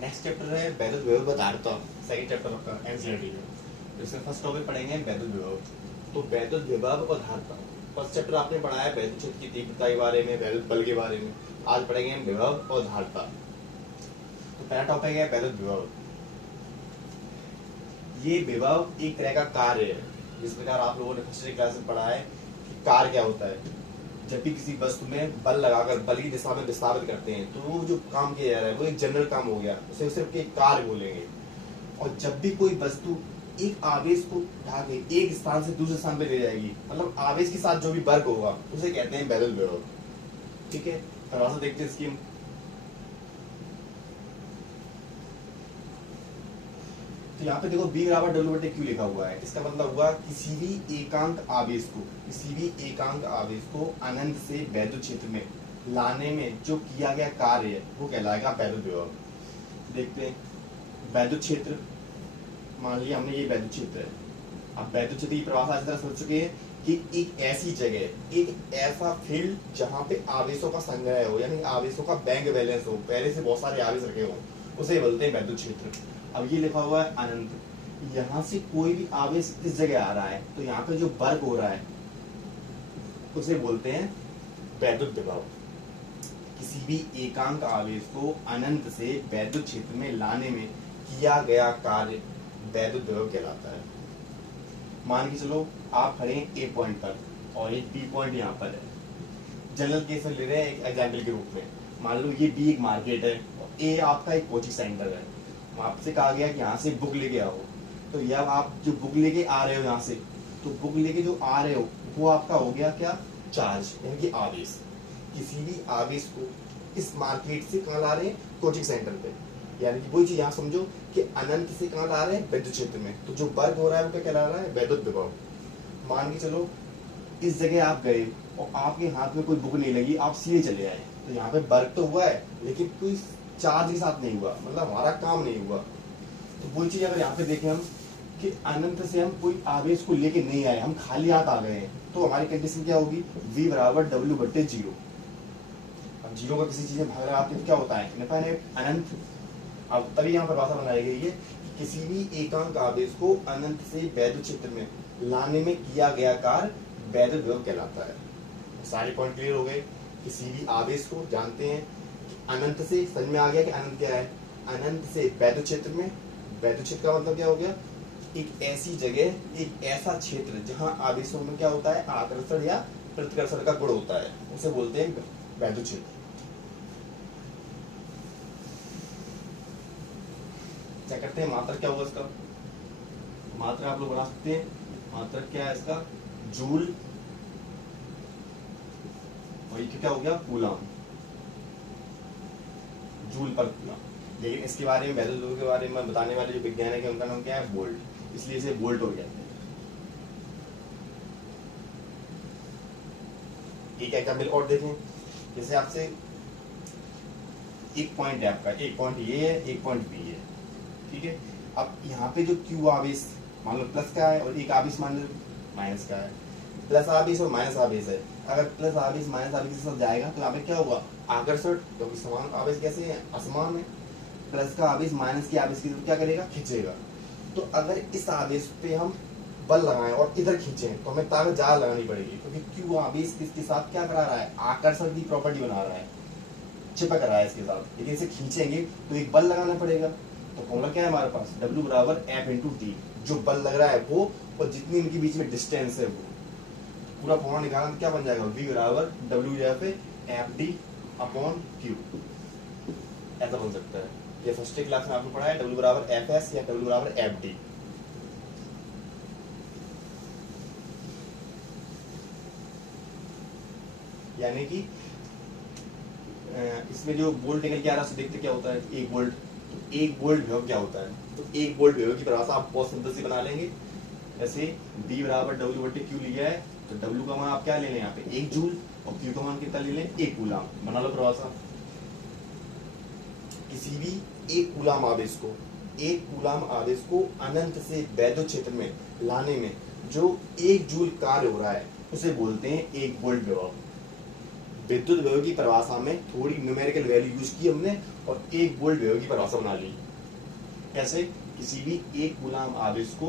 Next chapter है वैद्युत विभव पदार्थ, सेकंड चैप्टर आपका एनसीईआरटी में। इसमें फर्स्ट टॉपिक पढ़ेंगे वैद्युत विभव। तो वैद्युत विभव और धारिता, फर्स्ट चैप्टर आपने पढ़ा है वैद्युत क्षेत्र की तीव्रता के बारे में, वैद्युत बल के बारे में। आज पढ़ेंगे विभव और धारिता। तो पहला टॉपिक है वैद्युत विभव। ये विभव एक तरह का कार्य है, जिस प्रकार आप लोगों ने फर्स्ट क्लास में पढ़ा है कि कार्य क्या होता है। जब भी किसी वस्तु में बल लगाकर बल की दिशा में विस्थापित करते हैं तो वो जो काम किया जा रहा है वो एक जनरल काम हो गया, उसे सिर्फ एक कार्य बोलेंगे। और जब भी कोई वस्तु एक आवेश को उठा के एक स्थान से दूसरे स्थान पे ले जाएगी, मतलब आवेश के साथ जो भी वर्क होगा उसे कहते हैं वैद्युत विभव। ठीक है, परिभाषा देखते हैं इसकी। तो यहाँ पे देखो B बराबर W/Q लिखा हुआ है। इसका मतलब हुआ किसी भी एकांक आवेश को अनंत से वैद्युत क्षेत्र में लाने में जो किया गया कार्य है वो कहलाएगा वैद्युत विभव। देखते हैं वैद्युत क्षेत्र, मान लिया हमने ये वैद्युत क्षेत्र है। अब वैद्युत क्षेत्र की परिभाषा इस तरह समझ चुके हैं कि एक ऐसी जगह, एक ऐसा फील्ड जहाँ पे आवेशों का संग्रह हो, यानी आवेशों का बैंक बैलेंस हो, पहले से बहुत सारे आवेश रखे हो, उसे बोलते हैं वैद्युत क्षेत्र। अब ये लिखा हुआ है अनंत, यहाँ से कोई भी आवेश इस जगह आ रहा है तो यहाँ पे जो वर्क हो रहा है उसे बोलते हैं वैद्युत विभव। किसी भी एकांक आवेश को अनंत से वैद्युत क्षेत्र में लाने में किया गया कार्य वैद्युत विभव कहलाता है। मान के चलो आप खड़े हैं ए पॉइंट पर और एक बी पॉइंट यहाँ पर है। जनरल केस ले रहे हैं एक एग्जाम्पल के रूप में। मान लो ये बी एक मार्केट है और ए आपका एक कोचिंग सेंटर है। आपसे कहा गया कि यहाँ से बुक लेके आओ, तो यह आप जो बुक लेके आ रहे हो यहाँ से, तो बुक लेके जो आ रहे हो वो आपका हो गया क्या, चार्ज, यानी कि आवेश। किसी भी आवेश को इस मार्केट से कहाँ ला रहे हैं, कोचिंग सेंटर पे, यानी कि वही चीज यहाँ समझो कि अनंत से कहाँ ला रहे हैं, वैद्युत क्षेत्र में। तो जो वर्क हो रहा है वो क्या कहला रहा है, वैद्युत विभव। मान के चलो इस जगह आप गए और आपके हाथ में कोई बुक नहीं लगी, आप सीधे चले आए, तो यहाँ पे वर्क तो हुआ है लेकिन कोई चार्ज के साथ नहीं हुआ, मतलब हमारा काम नहीं हुआ। तो वही चीज अगर यहाँ पे देखें हम कि अनंत से हम कोई आवेश को लेके नहीं आए, हम खाली हाथ आ गए हैं, तो हमारी कंडीशन क्या होगी, V बराबर W/0। अब जीरो का किसी चीज में भाग लगाते तो क्या होता है, इनफाइनाइट, अनंत। अब तभी यहाँ पर भाषा बनाई गई है कि किसी भी एकांक आवेश को अनंत से वैद्युत क्षेत्र में लाने में किया गया कार्य वैद्युत विभव कहलाता है। सारे पॉइंट क्लियर हो गए। किसी भी आवेश को जानते हैं अनंत से, समझ में आ गया कि अनंत क्या है, अनंत से वैद्युत क्षेत्र में। वैद्युत क्षेत्र का मतलब क्या हो गया, एक ऐसी जगह, एक ऐसा क्षेत्र जहां आवेशों में क्या होता है, आकर्षण या प्रतिकर्षण का गुण होता है, उसे बोलते हैं वैद्युत क्षेत्र। क्या करते हैं, मात्रक क्या होगा इसका, मात्रक आप लोग बना सकते हैं। मात्रक क्या है इसका, जूल, और ये क्या हो गया, कूलम, जूल पर कूलम। लेकिन इसके बारे में, वैद्युत विभव के बारे में बताने वाले जो वैज्ञानिक है उनका नाम क्या है, वोल्ट, इसलिए इसे वोल्ट हो कहते हैं। एक एग्जाम्पल और देखें, जैसे आपसे एक पॉइंट है आपका, एक पॉइंट ये है, एक पॉइंट बी है, ठीक है। अब यहाँ पे जो क्यू आवेश मान लो प्लस का है और एक आवेश मान लो माइनस का है, प्लस आवेश और माइनस आवेश है। अगर प्लस आवेश माइनस आवेश के साथ जाएगा तो यहाँ पे क्या होगा, आकर्षण, क्योंकि समान आवेश कैसे है, असमान है। प्लस का आवेश माइनस के आवेश की तरफ क्या करेगा, खींचेगा। तो अगर इस आवेश पे हम बल लगाएं और इधर खींचें तो हमें ताकत ज्यादा लगानी पड़ेगी, क्योंकि क्यू आवेश किसके साथ क्या करा रहा है, आकर्षण की प्रॉपर्टी बना रहा है, चिपक रहा है इसके साथ। लेकिन इसे खींचेंगे तो एक बल लगाना पड़ेगा। तो फॉर्मूला क्या है हमारे पास, W बराबर F/T। जो बल लग रहा है वो और जितनी इनके बीच में डिस्टेंस है वो, पूरा फॉर्मूला निकालना क्या बन जाएगा, V बराबर W/F/D/Q, ऐसा बन सकता है। ये फर्स्ट क्लास में आपको पढ़ा है, W बराबर Fs या W बराबर Fd। यानी कि इसमें जो वोल्ट निकल के आ रहा है देखते क्या होता है, एक वोल्ट। तो एक वोल्ट विभव क्या होता है, तो एक वोल्ट विभव की परिभाषा आप बहुत सिंपल से बना लेंगे। जैसे V बराबर W/Q लिया है तो W का मान आप क्या ले लें यहाँ पे, 1 जूल, और Q का मान कितना ले लें, 1 कूलम। बना लो परिभाषा। किसी भी एक कूलम आवेश को अनंत से वैद्युत क्षेत्र में लाने में जो 1 जूल कार्य हो रहा है उसे बोलते हैं 1 वोल्ट विभव। विद्युत विभव की परिभाषा में थोड़ी न्यूमेरिकल वैल्यू यूज की हमने और 1 वोल्ट विभव की परिभाषा बना ली। कैसे? किसी भी एक कूलाम आवेश को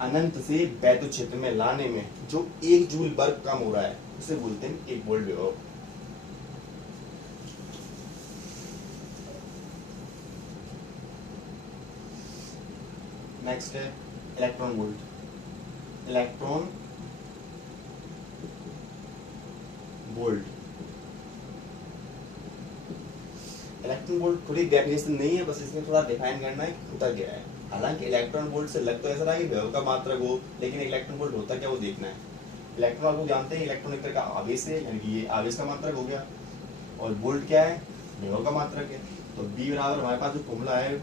अनंत से वैद्युत क्षेत्र में लाने में जो 1 जूल वर्ग कम हो रहा है उसे बोलते हैं 1 वोल्ट विभव। नेक्स्ट है electron volt. Electron volt, electron volt थोड़ी डेफिनेशन नहीं है, बस इसमें थोड़ा डिफाइन करना है होता क्या है। हालांकि इलेक्ट्रॉन वोल्ट से लग तो ऐसा रहा है कि विभव का मात्रक हो, लेकिन इलेक्ट्रॉन वोल्ट होता क्या वो देखना है। इलेक्ट्रॉन आपको जानते हैं इलेक्ट्रॉन एक तरह का आवेश है, यानी कि ये आवेश का मात्रक हो गया, और वोल्ट क्या है? विभव का मात्रक है। तो V बराबर हमारे पास जो फॉर्मूला है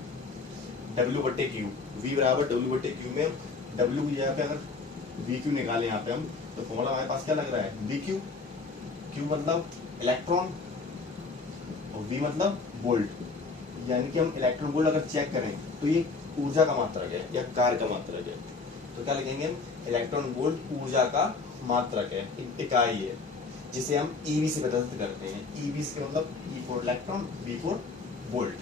W/Q, V बराबर W/Q में W की जगह पे अगर VQ निकालें यहाँ पे हम, तो फॉर्मूला हमारे पास क्या लग रहा है? VQ। Q मतलब इलेक्ट्रॉन और V मतलब वोल्ट, यानी कि हम इलेक्ट्रॉन वोल्ट अगर चेक करें तो ये ऊर्जा का मात्रक है या कार्य का मात्रक है। तो क्या लिखेंगे हम? इलेक्ट्रॉन वोल्ट ऊर्जा का मात्रक है, इकाई है, जिसे हम EV से प्रदर्शित करते हैं। EV से मतलब E for electron, V for volt.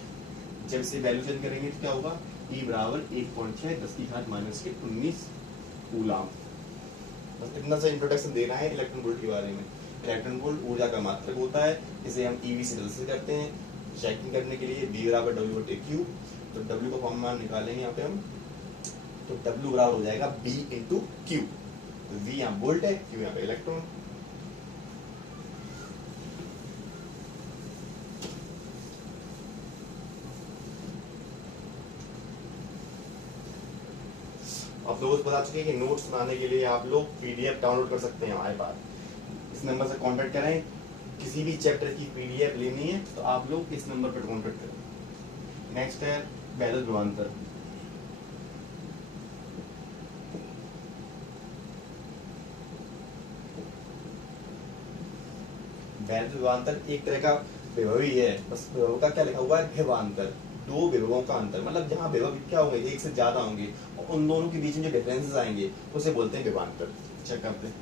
जब इसे वैल्यू चेंज करेंगे तो क्या होगा? E बराबर 1.6 10⁻⁻⁻⁰ कूलाम। बस इतना सा इंट्रोडक्शन देना है इलेक्ट्रॉन वोल्ट के बारे में। इलेक्ट्रॉन वोल्ट ऊर्जा का मात्रक होता है, इसे हम EV से प्रदर्शित करते हैं। चेकिंग करने के लिए V बराबर W/Q, तो W का फॉर्मूला निकालेंगे यहाँ पे हम, तो W बराबर हो जाएगा B इंटू Q। तो V यहाँ वोल्ट है, Q यहाँ पे इलेक्ट्रॉन। आप लोगों को पता चुके कि नोट्स बनाने के लिए आप लोग PDF डाउनलोड कर सकते हैं हमारे पास। इस नंबर से कांटेक्ट करें, किसी भी चैप्टर की PDF लेनी है तो आप लोग इस नंबर पर कांटेक्ट करें। नेक्स्ट है वैद्युत विभवांतर। वैद्युत विभवांतर एक तरह का विभव ही है, बस विभव का क्या लिखा हुआ है? विभवांतर। दो विभवों का अंतर, मतलब जहाँ विभव क्या होंगे? एक से ज्यादा होंगे और उन दोनों के बीच में जो डिफरेंसेस आएंगे उसे बोलते हैं विभवांतर। चेक करते हैं।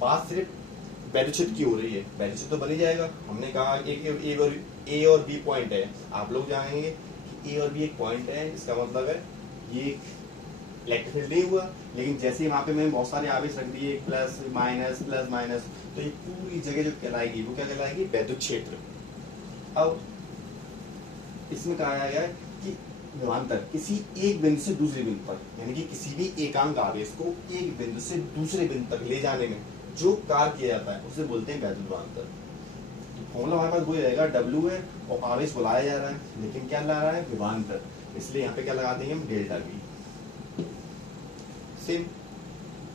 बात सिर्फ वैद्युत क्षेत्र की हो रही है, वैद्युत क्षेत्र तो बन ही जाएगा। हमने कहा A और B पॉइंट है, आप लोग जानेंगे कि A और B एक पॉइंट है, इसका मतलब है ये इलेक्ट्रिक फील्ड नहीं हुआ, लेकिन जैसे यहाँ पे मैंने बहुत सारे आवेश रख दिए, प्लस माइनस, तो ये पूरी जगह जो कहलाएगी वो क्या कहलाएगी? वैद्युत क्षेत्र। अब इसमें कहा गया है कि विभवांतर किसी एक बिंदु से दूसरे बिंदु तक, यानी कि किसी भी एकांक आवेश को एक बिंदु से दूसरे बिंदु तक ले जाने में जो कार्य किया जाता है उसे बोलते हैं वैद्युत विभवांतर। तो फॉर्मूला हमारे पास वही रहेगा, W है और आवेश को लाया जा रहा है, लेकिन क्या ला रहा है? विभवांतर। इसलिए यहाँ पे क्या लगा देंगे हम? Delta V। सेम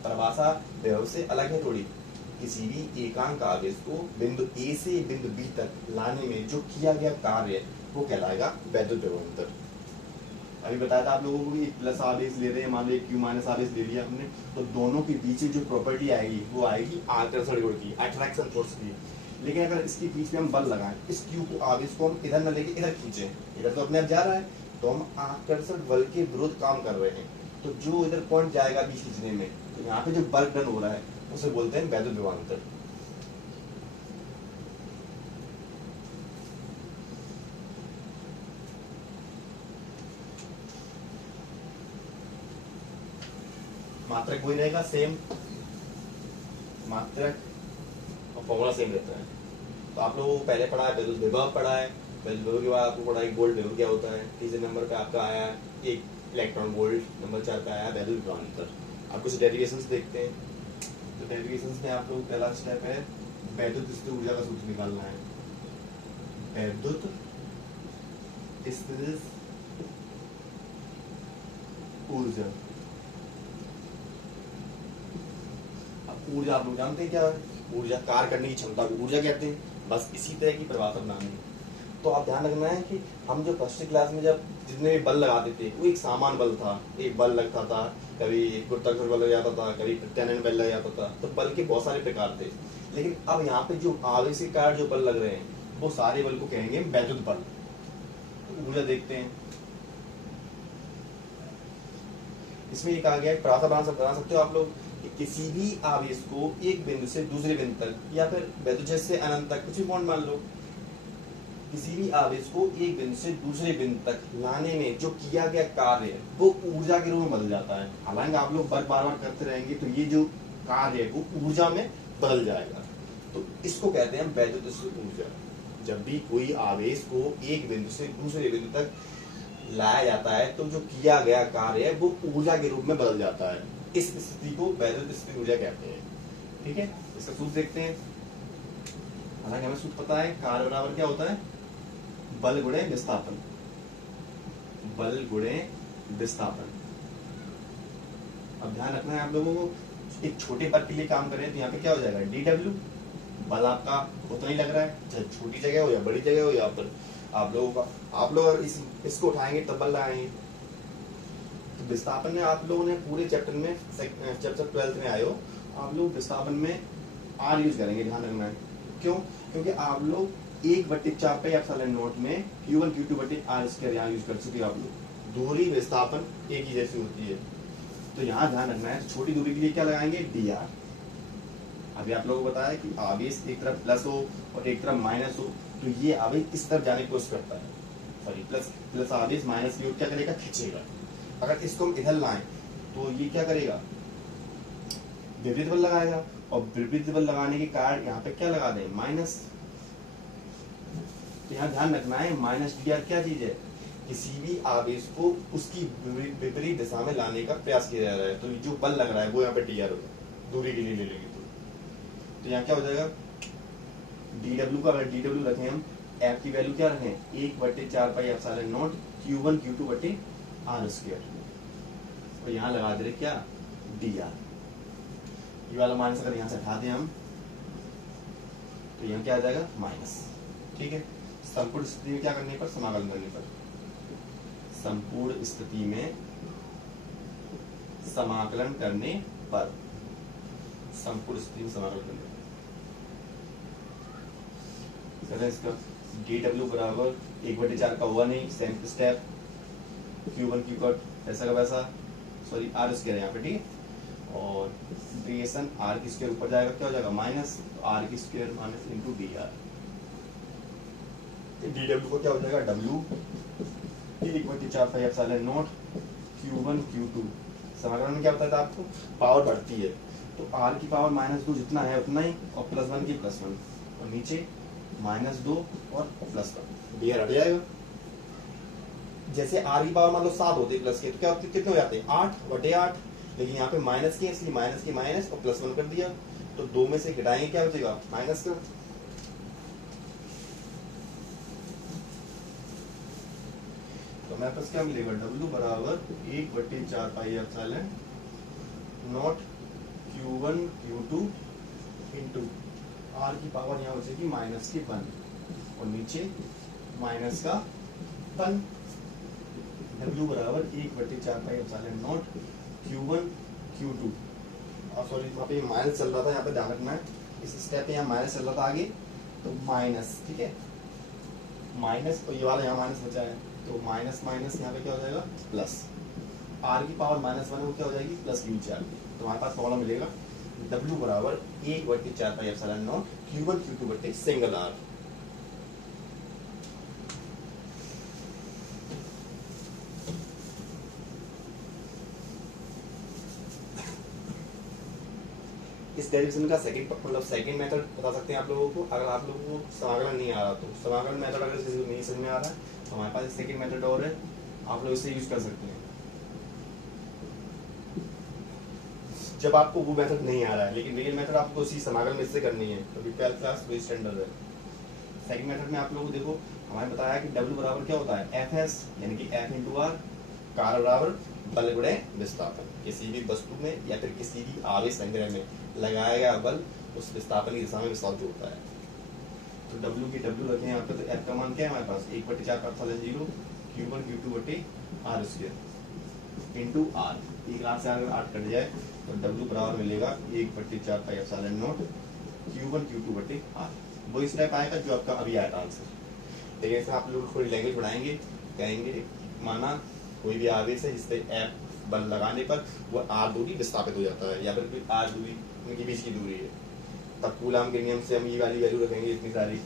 परिभाषा विभव से अलग है थोड़ी। किसी भी एकांक आवेश को बिंदु A से बिंदु B तक लाने में जो किया गया कार्य वो कहलाएगा वैद्युत विभवांतर। अभी बताया था आप लोगों को कि प्लस आवेश ले रहे हैं, मान लो Q माइनस आवेश ले लिया हमने, तो दोनों के बीच में जो प्रॉपर्टी आएगी वो आएगी आकर्षण गुण की, अट्रैक्शन फोर्स की। लेकिन अगर इसके बीच में हम बल लगाएं, इस Q को आवेश को हम इधर न लेके इधर खींचे, इधर तो अपने आप जा रहा है, तो हम आकर्षण बल के विरुद्ध काम कर रहे हैं। तो जो इधर पॉइंट जाएगा बीच खींचने में, तो यहाँ पे जो वर्क डन हो रहा है उसे बोलते हैं वैद्युत विभवांतर। मात्रक वही रहेगा, सेम मात्रक और फॉर्मूला सेम रहता है। तो आप लोगों को पहले पढ़ा है वैद्युत विभव पढ़ा है, वैद्युत विभव के बाद आपको पढ़ा है वोल्ट विभव क्या होता है। तीसरे नंबर पे आपका आया एक इलेक्ट्रॉन वोल्ट, नंबर 4 पे आया वैद्युत विभवांतर। आप कुछ डेरिवेशंस देखते हैं, तो डेरिवेशंस में आप लोग पहला स्टेप है वैद्युत स्थितिज ऊर्जा का सूत्र निकालना है। वैद्युत स्थितिज ऊर्जा, ऊर्जा आप लोग जानते हैं क्या है? ऊर्जा, कार्य करने की क्षमता को ऊर्जा कहते हैं। बस इसी तरह की परिभाषा बनानी है। तो आप ध्यान रखना है कि हम जो फर्स्ट क्लास में जब जितने भी बल लगाते थे वो एक सामान बल था, एक बल लगता था, कभी गुरुत्वाकर्षण बल लग जाता था, कभी प्रत्यानयन बल लग जाता था। तो बल के बहुत सारे प्रकार थे, लेकिन अब यहाँ पे जो आवेश के कारण जो बल लग रहे हैं वो सारे बल को कहेंगे वैद्युत बल। तो ऊर्जा देखते हैं, इसमें एक आ गया, परिभाषा बना सकते हो आप लोग कि किसी भी आवेश को एक बिंदु से दूसरे बिंदु तक या फिर वैद्युत से अनंत तक कुछ भी पॉइंट मान लो, किसी भी आवेश को एक बिंदु से दूसरे बिंदु तक लाने में जो किया गया कार्य है वो ऊर्जा के रूप में बदल जाता है। हालांकि आप लोग बार बार करते रहेंगे तो ये जो कार्य है वो ऊर्जा में बदल जाएगा। तो इसको कहते हैं वैद्युत ऊर्जा। जब भी कोई आवेश को एक बिंदु से दूसरे बिंदु तक लाया जाता है तो जो किया गया कार्य है वो ऊर्जा के रूप में बदल जाता है। इस स्थिति को वैद्युत ऊर्जा कहते हैं। ठीक है, इसका सूत्र देखते हैं। हालांकि हमें सूत्र पता है, कार्य बराबर क्या होता है, बल गुणे विस्थापन। बल गुणे विस्थापन। अब ध्यान रखना है आप लोगों को, एक छोटे पर के लिए काम करें तो यहाँ पे क्या हो जाएगा, DW। बल आपका उतना ही लग रहा है, चाहे छोटी जगह हो या बड़ी जगह हो। यहाँ पर आप लोगों का, आप लोग इसको उठाएंगे तब बल लगाएंगे। तो विस्थापन में आप लोगों ने पूरे चैप्टर में, चैप्टर 12 में आए हो, आप लोग विस्थापन में R यूज करेंगे, ध्यान रखना है। क्यों? क्योंकि आप लोग 1/4πε0 में Q1 Q2/r² यहाँ यूज कर चुके आप लोग। दूरी विस्थापन एक ही जैसी होती है, तो यहाँ ध्यान रखना है। छोटी दूरी के लिए क्या लगाएंगे, dr। अभी आप लोगों को बताया कि आवेश एक तरफ प्लस हो और एक तरफ माइनस हो, तो ये आवेश इस तरफ जाने की कोशिश करता है, सॉरी प्लस आवेश माइनस की ओर क्या करेगा, खींचेगा। अगर इसको हम इधर लाएं तो ये क्या करेगा, विपरीत बल लगाएगा। और विपरीत बल लगाने के कारण यहाँ पे क्या लगा दें, माइनस। तो यहाँ ध्यान रखना है, -dr क्या चीज है, किसी भी आवेश को उसकी विपरीत दिशा में लाने का प्रयास किया जा रहा है। तो जो बल लग रहा है वो यहाँ पे dr होगा, दूरी के लिए ले लेंगे तो यहाँ क्या हो जाएगा, dw का अगर dw रखें हम, f की वैल्यू क्या रखें, 1/4πε0 Q1 Q2/r²। तो यहाँ लगा दे रहे क्या, dr। ये वाला माइनस अगर यहाँ से हटा दें हम तो यहाँ क्या आ जाएगा, माइनस। ठीक है, संपूर्ण स्थिति में क्या करने पर, समाकलन करने पर। संपूर्ण स्थिति में समाकलन करने पर, संपूर्ण स्थिति में समाकलन करने पर इसका dw बराबर 1/4 का हुआ नहीं, same step, Q1 Q cut ऐसा का वैसा, सॉरी r² यहाँ पे। ठीक है, और इंटीग्रेशन r² ऊपर जाएगा, क्या हो जाएगा, minus r² minus into dr। dw को क्या हो जाएगा, w 1/4πε0 Q1 Q2। समाकलन में क्या बताया था आपको, पावर बढ़ती है तो r की पावर -2 जितना है उतना ही, और +1 की +1, और नीचे -2 और +1, dr हट जाएगा। जैसे r की पावर मान लो 7 होते प्लस के, तो क्या होते, कितने हो जाते हैं, 8/8। लेकिन यहाँ पे माइनस के, इसलिए माइनस के माइनस और +1 कर दिया, तो 2 में से घटाएंगे क्या बचेगा, माइनस का। तो हमारे पास क्या मिलेगा, w बराबर 1/4πε0 Q1 Q2 इंटू r की पावर यहाँ बचेगी -1 और नीचे माइनस का 1। w बराबर 1/4πε0 Q1 Q2, और सॉरी वहाँ पे माइनस चल रहा था, यहाँ पे ध्यान रखना है, इस स्टेप पे यहाँ माइनस चल रहा था आगे, तो माइनस। ठीक है, माइनस, और ये वाला यहाँ माइनस बचा है, तो माइनस माइनस यहाँ पे क्या हो जाएगा, प्लस। r की पावर -1 वो क्या हो जाएगी, प्लस q चार। तो हमारे पास फॉर्मूला मिलेगा w बराबर 1/4πε0 Q1 Q2 सिंगल r। इस डेरिवेशन का सेकंड मेथड बता सकते हैं आप लोगों को। अगर आप लोगों को समाकलन नहीं आ रहा तो समाकलन मेथड अगर नहीं समझ में आ रहा है तो हमारे पास सेकंड मेथड और है, आप लोग इसे यूज कर सकते हैं। जब आपको वो मेथड नहीं आ रहा है, लेकिन रियल मेथड आपको उसी समाकलन में से करनी है, तो ट्वेल्थ क्लास वही स्टैंडर्ड है। सेकंड मेथड में आप लोगों को देखो, हमें बताया कि W बराबर क्या होता है, Fs, यानी कि F इंटू आर, कार्य बराबर बल गुणे विस्थापन। किसी भी वस्तु में या फिर किसी भी आवेश संग्रह में लगाया गया बल उस विस्थापन की दिशा में विस्थापित होता है। तो W की W रखें यहाँ पे, तो F का मान क्या है हमारे पास, 1/4πε0 Q1 Q2/r² इंटू r। 1 से अगर 8 कट जाए तो W बराबर मिलेगा 1/4πε0 Q1 Q2/r। वो स्टेप आएगा जो आपका अभी आया था आंसर। लेकिन इसमें आप लोग थोड़ी लैंग्वेज बढ़ाएंगे, कहेंगे माना कोई भी आवेश है जिससे F बल लगाने पर वो r दूरी विस्थापित हो जाता है, या फिर r दूरी उनके बीच की दूरी है। तब कूलाम के नियम से हम ये वाली वैल्यू रखेंगे इतनी सारी,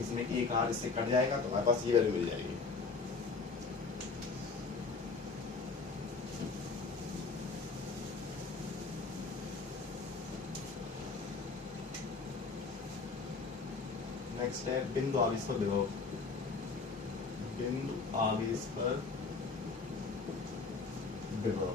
इसमें एक r इससे कट जाएगा तो हमारे पास ये वैल्यू मिल जाएगी। नेक्स्ट है बिंदु आवेश पर विभव। बिंदु आवेश पर विभव,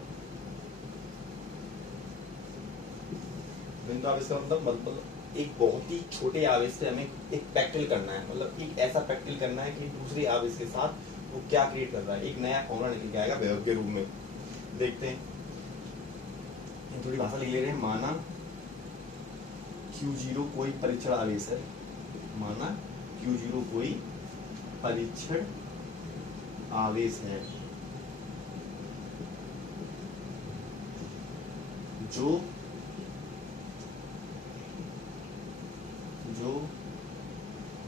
बिंदु आवेश का मतलब एक बहुत ही छोटे आवेश से हमें एक पैक्टिल करना है, मतलब एक ऐसा पैक्टिल करना है कि दूसरे आवेश के साथ वो क्या क्रिएट कर रहा है, एक नया फॉर्मूला निकल के आएगा विभव के रूप में। देखते हैं, थोड़ी भाषा लिख ले रहे हैं। माना Q0 कोई परीक्षण आवेश है, माना Q0 कोई परीक्षण आवेश है जो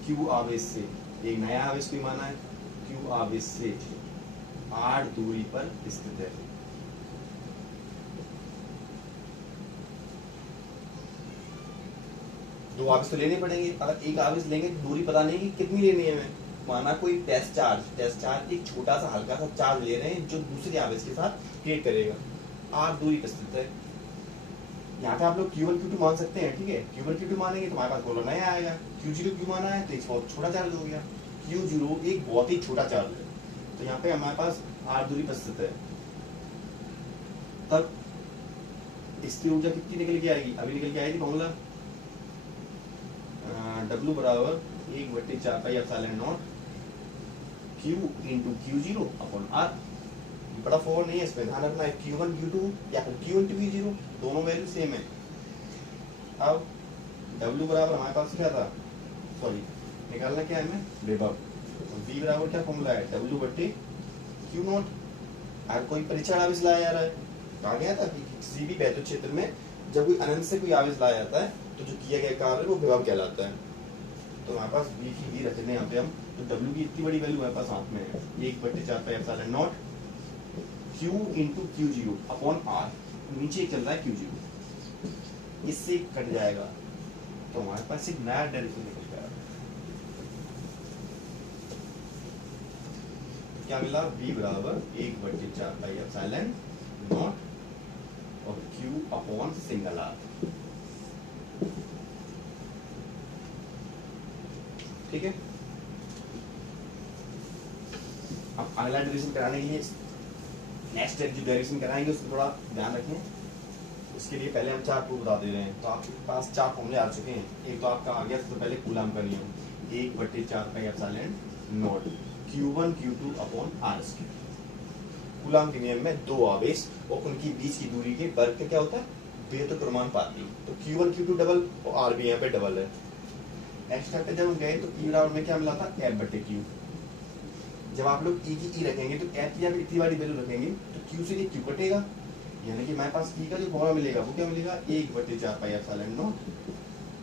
Q आवेश से, एक नया आवेश भी माना है, Q आवेश से r दूरी पर स्थित है। दो आवेश तो लेने पड़ेंगे, अगर एक आवेश लेंगे तो दूरी पता नहीं कि कितनी लेनी है हमें। माना कोई टेस्ट चार्ज एक छोटा सा हल्का सा चार्ज ले रहे हैं जो दूसरे आवेश के साथ क्रिएट करेगा, r दूरी पर स्थित है। यहाँ पे आप लोग Q1 Q2 मान सकते हैं, ठीक है। Q1 Q2 मानेंगे तो हमारे पास बोलो नया आएगा। Q0 Q माना है तो एक बहुत छोटा चार्ज हो गया, Q0 एक बहुत ही छोटा चार्ज है, तो यहाँ पे हमारे पास r दूरी पर स्थित है। तब इसकी ऊर्जा कितनी निकल के आएगी, अभी निकल के आएगी फॉर्मूला W बराबर 1/4πε0 Q into Q0 upon R। बड़ा फॉर्मूला नहीं है, इसमें ध्यान रखना है Q1 Q2 या फिर Q इंटू Q0 दोनों वैल्यू सेम है। अब W बराबर हमारे पास क्या था, सॉरी निकालना क्या है हमें, विभव। V बराबर क्या फॉर्मूला है, W/Q0। अगर कोई परीक्षण आवेश लाया जा रहा है, कहा गया था कि किसी भी वैद्युत क्षेत्र में जब कोई अनंत से कोई आवेश लाया जाता है तो जो किया गया कार्य वो विभव कहलाता है। तो हमारे पास V की V रखते हैं यहाँ पे हम, तो W की इतनी बड़ी वैल्यू हमारे पास हाथ में है 1/4πε0 Q into Q0 upon R। नीचे चल रहा है Q0, इससे कट जाएगा तो हमारे पास एक नया डेरिवेटिव निकल गया। क्या मिला, V बराबर 1/4πε0 और Q अपॉन सिंगल R। ठीक है। अब अगला डेरिवेशन कराने के लिए नेक्स्ट स्टेप जो डेरिवेशन कराएंगे उसमें थोड़ा ध्यान रखें। उसके लिए पहले हम चार प्रूफ बता दे रहे हैं। तो आपके पास चार फॉर्मूले आ चुके हैं। एक तो आपका आ गया सबसे पहले कूलाम का नियम 1/4πε0 Q1 Q2 upon R²। Coulomb के नियम में दो आवेश और उनकी बीच की दूरी के वर्ग का क्या होता है, व्युत्क्रमानुपाती। तो Q1 Q2 डबल और R भी यहाँ पे डबल है। नेक्स्ट स्टेप पे जब हम गए तो P बराबर में क्या मिला था, F/Q। जब आप लोग E की E रखेंगे तो F की अगर इतनी वाली वैल्यू रखेंगे तो Q से ये Q कटेगा, यानी कि हमारे पास E का जो फॉर्मूला मिलेगा वो क्या मिलेगा 1/4πε0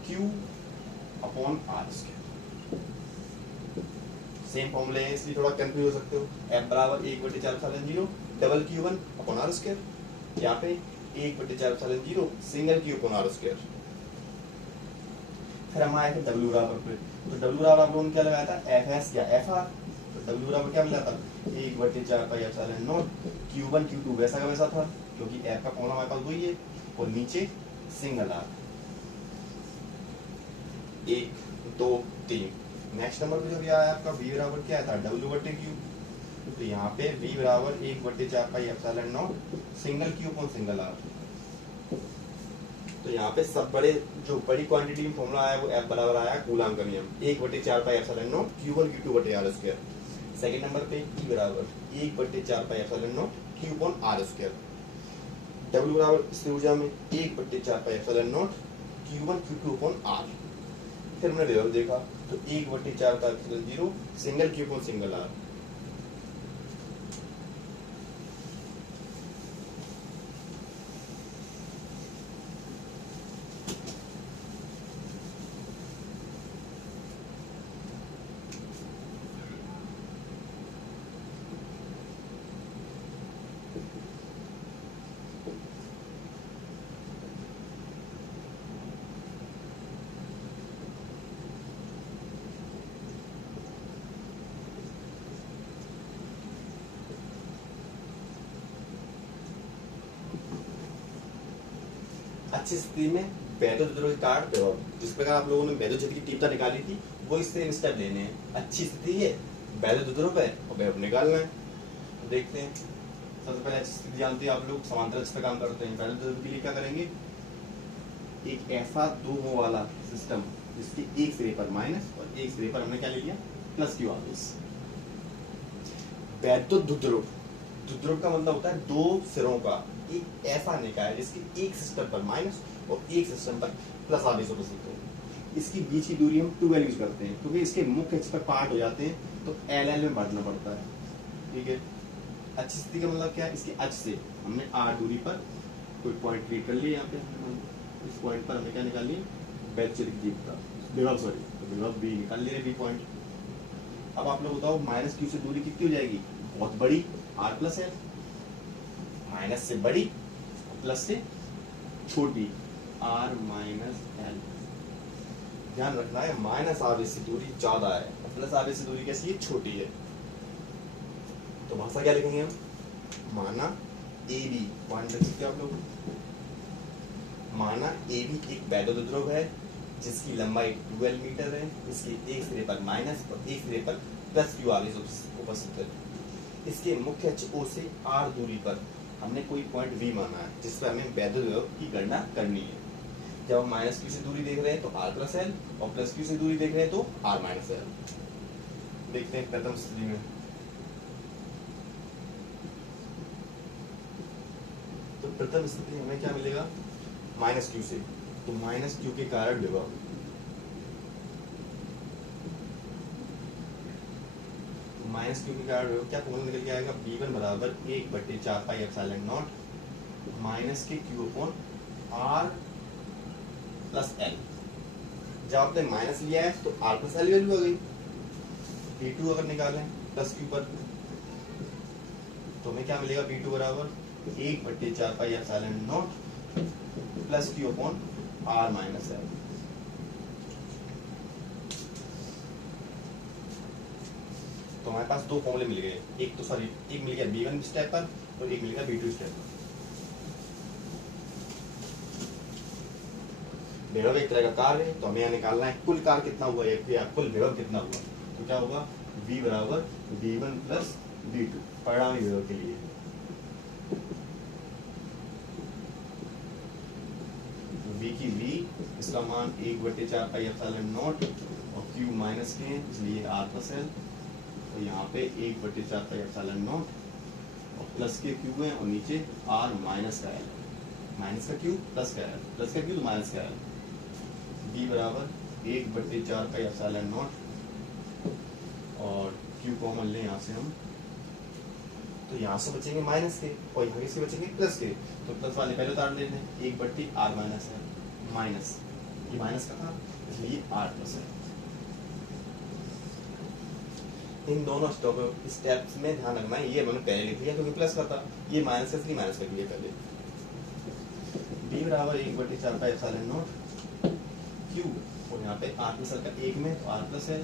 Q अपॉन R²। सेम फॉर्मूले हैं इसलिए थोड़ा कंफ्यूज हो सकते हो। F बराबर 1/4πε0 डबल Q1 अपॉन R², यहाँ पे 1/4πε0 सिंगल Q अपॉन R²। फिर हम आए थे W बराबर पे, तो W बराबर आप लोगों ने क्या लगाया था, FS या FR। तो W बराबर क्या मिला था 1/4πε0 Q1 Q2 वैसा का वैसा था, क्योंकि F का फॉर्मूला हमारे पास वही है, और नीचे सिंगल R 1 2 3। नेक्स्ट नंबर पे जो भी आया आपका V बराबर क्या था, W/Q। तो यहाँ पे V बराबर 1/4πε0 single Q upon single R। तो यहाँ पे सब बड़े जो बड़ी क्वांटिटी में फॉर्मूला आया वो F बराबर आया कूलाम का नियम 1/4πε0 Q1 Q2/R²। सेकंड नंबर पे E बराबर 1/4πε0 Q अपॉन R²। W बराबर इस ऊर्जा में 1/4πε0 Q1 Q2 अपॉन R। फिर हमने विभव देखा तो 1/4πε0 single Q upon single R। अच्छी स्थिति में बैधो द्रुव के कारण विभव, जिस प्रकार आप लोगों ने बैधो क्षेत्र की तीव्रता निकाली थी वो सेम स्टेप लेने हैं। अच्छी स्थिति है, बैधो द्रुव है और विभव निकालना है। तो देखते हैं, सबसे पहले अच्छी स्थिति जानते हैं आप लोग, समांतर अक्ष पे काम करते हैं। बैधो द्रुव के लिए क्या करेंगे, एक ऐसा दो मुंह वाला सिस्टम जिसके एक सिरे पर माइनस और एक सिरे पर हमने क्या ले लिया, प्लस क्यू आवेश। बैधो द्रुव, द्रुव का मतलब होता है दो सिरों का एक ऐसा निकाय जिसके एक सिस्टम पर माइनस और एक सिस्टम पर प्लस आवेश उपस्थित हो। इसकी बीच की दूरी हम 2l यूज करते हैं क्योंकि इसके मुख्य अक्ष पर पार्ट हो जाते हैं तो LL में बांटना पड़ता है। ठीक है, अच्छी स्थिति का मतलब क्या है, इसके अक्ष से हमने r दूरी पर कोई पॉइंट क्रिएट कर लिया। यहाँ पे इस पॉइंट पर हमने क्या निकाल लिया, बैधो क्षेत्र की तीव्रता, विभव सॉरी, तो विभव B निकाल लिए B पॉइंट। अब आप लोग बताओ माइनस क्यू से दूरी कितनी हो जाएगी, बहुत बड़ी, r प्लस l, माइनस से बड़ी प्लस से छोटी r माइनस l। ध्यान रखना है माइनस आवेश से दूरी ज्यादा है और प्लस आवेश से दूरी कैसी है, छोटी है। तो भाषा क्या लिखेंगे हम, माना AB, पॉइंट रख सकते हो आप लोग, माना AB एक बैधो द्रुव है जिसकी लंबाई 12 मीटर है, इसके एक सिरे पर माइनस और एक सिरे पर प्लस क्यू आवेश उपस्थित है। इसके मुख्य अक्ष O से r दूरी पर हमने कोई पॉइंट V माना है जिस पर हमें बैधो द्रुव की गणना करनी है। जब हम माइनस क्यू से दूरी देख रहे हैं तो r प्लस l और प्लस क्यू से दूरी देख रहे हैं तो r माइनस l। देखते हैं प्रथम स्थिति में, तो प्रथम स्थिति हमें क्या मिलेगा, माइनस क्यू से, तो माइनस क्यू के कारण विभव, माइनस क्यू के कारण विभव क्या फॉर्मूला निकल के आएगा, V1 बराबर 1/4 पाई एप्सिलॉन नॉट माइनस के q upon r plus l। जब आपने माइनस लिया है तो r प्लस l वैल्यू आ गई। V2 अगर निकालें प्लस क्यू पर तो हमें क्या मिलेगा, V2 बराबर 1/4 pi epsilon naught plus q upon r minus l। तो हमारे पास दो फॉर्मूले मिल गए, एक तो सॉरी एक मिल गया V1 स्टेप पर और एक मिल गया V2 स्टेप पर। विभव एक तरह का कार्य है तो हमें यहाँ निकालना है कुल कार्य कितना हुआ है या कुल विभव कितना हुआ। तो क्या होगा, V बराबर V1 प्लस V2 परिणामी विभव के लिए। V की V, इसका मान 1/4 पाई एप्सिलॉन नॉट और Q माइनस के इसलिए R प्लस L, तो यहाँ पे 1/4 पाई एप्सिलॉन नॉट और प्लस के Q है और नीचे R माइनस का L, माइनस का Q प्लस का L, प्लस का Q तो माइनस का L। B बराबर 1/4 पाई एप्सिलॉन नॉट और Q कॉमन ले यहाँ से हम, तो यहाँ से बचेंगे माइनस के और यहाँ से बचेंगे प्लस के, तो प्लस वाले पहले उतार लेते हैं, 1/r माइनस है, माइनस ये माइनस का था इसलिए r प्लस है। इन दोनों स्टेप्स में ध्यान रखना है, ये मैंने पहले लिख दिया क्योंकि प्लस का था, ये माइनस का इसलिए माइनस कर दिया पहले। B बराबर 1/4 पाई एप्सिलॉन नॉट Q और यहाँ पे r प्लस l का एक में तो r plus l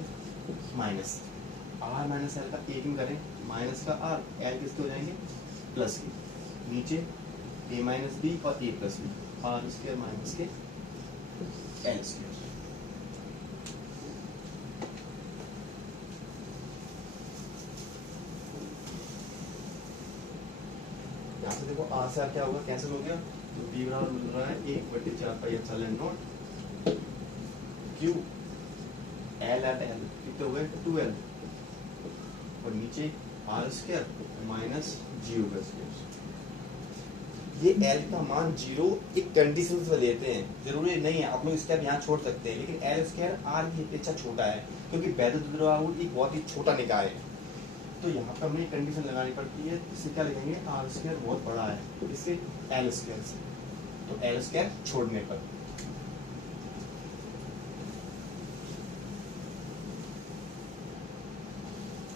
minus r minus l का एक में करें, माइनस का r, l किसके हो जाएंगे प्लस के, नीचे a माइनस b और a plus b, r square minus के l स्क्वायर। यहाँ से देखो r से r क्या होगा, कैंसिल हो गया, तो b बराबर मिल रहा है 1/4 pi epsilon naught Q l at l कितने हो गए 2l और नीचे r स्क्वायर माइनस g होगा स्क्वायर। ये l का मान 0 एक कंडीशन से लेते हैं, जरूरी नहीं है आप लोग स्टेप यहाँ छोड़ सकते हैं, लेकिन l स्क्वायर r की अपेक्षा छोटा है क्योंकि बैधो द्रुव एक बहुत ही छोटा निकाय है, तो यहाँ पर हमें कंडीशन लगानी पड़ती है। इससे क्या लिखेंगे, r स्क्वायर बहुत बड़ा है, इससे l स्क्वायर से, तो l स्क्वायर छोड़ने पर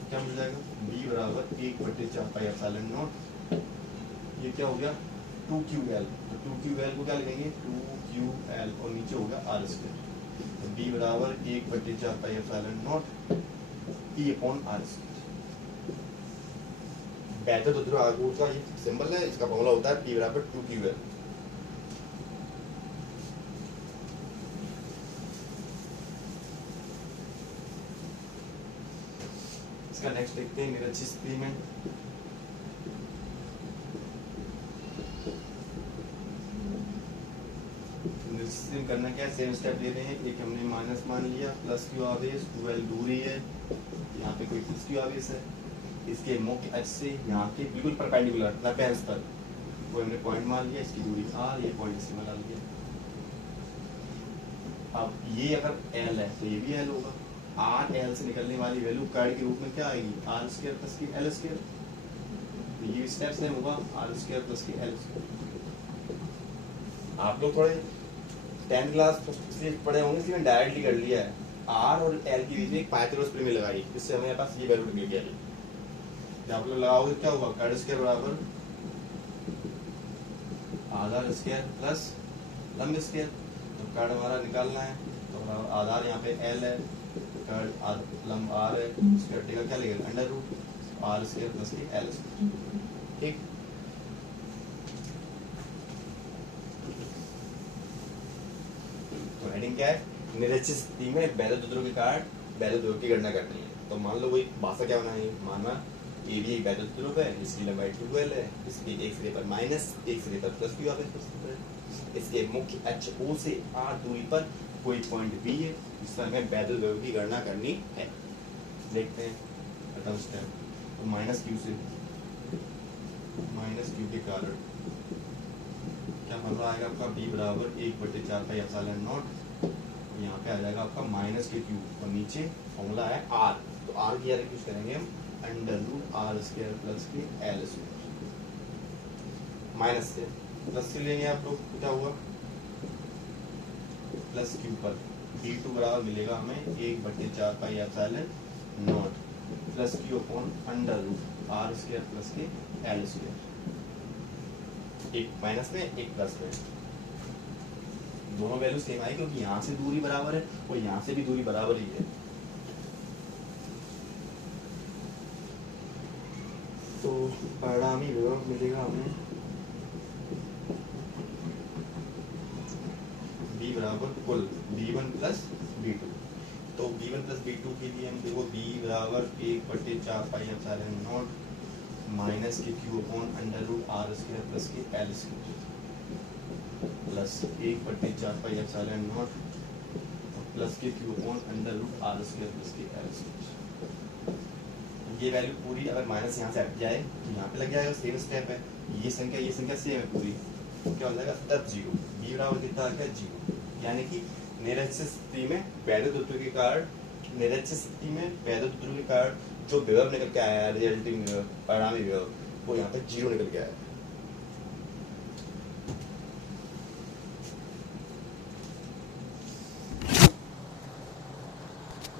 क्या मिल जाएगा, b बराबर 1/4 पाई एप्सिलॉन नॉट, ये क्या हो गया 2ql, तो 2ql को क्या लिखेंगे 2ql और नीचे होगा r स्क्वायर, तो b बराबर 1/4 pi epsilon naught e upon r square. बैधो द्रुव आघूर्ण का ये सिंबल है, इसका फॉर्मूला होता है p बराबर 2ql। इसका नेक्स्ट देखते हैं निरचित स्थिति में। निरचित स्थिति में करना क्या है, सेम स्टेप ले रहे हैं। एक हमने माइनस मान लिया, प्लस क्यू आवेश 12 दूरी है, यहाँ पे कोई प्लस क्यू आवेश है, इसके मुख्य अक्ष से यहाँ के बिल्कुल परपेंडिकुलर लंबे पर वो हमने पॉइंट मान लिया, इसकी दूरी आर, ये पॉइंट इसमें डाल दिया। अब ये अगर एल है तो ये भी एल होगा। आर एल से निकलने वाली वैल्यू कर्ड के रूप में क्या आएगी, आर स्क्वायर प्लस की एल स्क्वायर। ये स्टेप्स है होगा आर स्क्वायर प्लस की एल स्क्वायर। आप लोग थोड़े 10th क्लास से पढ़े होंगे, इसलिए डायरेक्टली कर लिया है। आर और एल के बीच में एक पाइथागोरस प्रमेय लगाई, इससे हमारे पास ये वैल्यू निकल गया। जब आप लोग लगाओगे क्या होगा, कर्ड स्क्वायर बराबर आधार स्क्वायर प्लस लंब स्क्वायर। तो कर्ड हमारा निकालना है, तो आधार यहाँ पे एल है, कर्ड लंब आर है, स्क्वायर का क्या लगेगा under root r square plus की एल स्क्वायर। ठीक, तो हेडिंग क्या है, निरचित स्थिति में वैद्युत द्रव्यों के कारण वैद्युत द्रव्यों की गणना करनी है। तो मान लो वही भाषा क्या बनाई, मानना ये भी एक वैद्युत द्रव्य है, इसकी लंबाई 12 है, इसके एक सिरे पर माइनस एक सिरे पर प्लस क्यू आवेश है, इसके मुख्य अक्ष O से r दूरी पर कोई पॉइंट B है, इस पर हमें वैद्युत द्रव्य की गणना करनी है। देखते हैं प्रथम स्टेप, तो माइनस क्यू से माइनस क्यू के कारण क्या फॉर्मूला आएगा आपका, B बराबर 1/4 पाई एप्सिलॉन नॉट, यहाँ पे आ जाएगा आपका माइनस के क्यू और नीचे फॉर्मूला है R, तो R की जगह यूज करेंगे हम under root r square plus के एल स्क्वायर। माइनस से प्लस से लेंगे आप लोग, क्या हुआ प्लस क्यू पर d2 बराबर मिलेगा हमें 1/4 pi epsilon naught plus q upon under root r square plus के एल स्क्वायर। एक माइनस में एक प्लस में, दोनों वैल्यू सेम आई क्योंकि यहाँ से दूरी बराबर है और यहाँ से भी दूरी बराबर ही है। तो परिणामी विभव मिलेगा हमें b बराबर कुल b1 प्लस b2। तो b1 प्लस b2 के लिए हम देखो b बराबर 1/4 पाई एप्सिलॉन नॉट माइनस के q upon under root r square plus के l square plus 1/4 pi epsilon naught plus के q upon under root r square plus के एल स्क्वायर। ये वैल्यू पूरी अगर माइनस यहाँ से हट जाए तो यहाँ पे लग जाएगा, सेम स्टेप है, ये संख्या सेम है पूरी, तो क्या हो जाएगा तब जीरो, b बराबर कितना आ गया 0। यानी कि निरचित स्थिति में वैद्युत द्रव्य के कारण निरचित स्थिति में वैद्युत द्रव्य के कारण जो विभव निकल के आया है, रिजल्टिंग परिणामी विभव, वो यहाँ पे 0 निकल के आया है।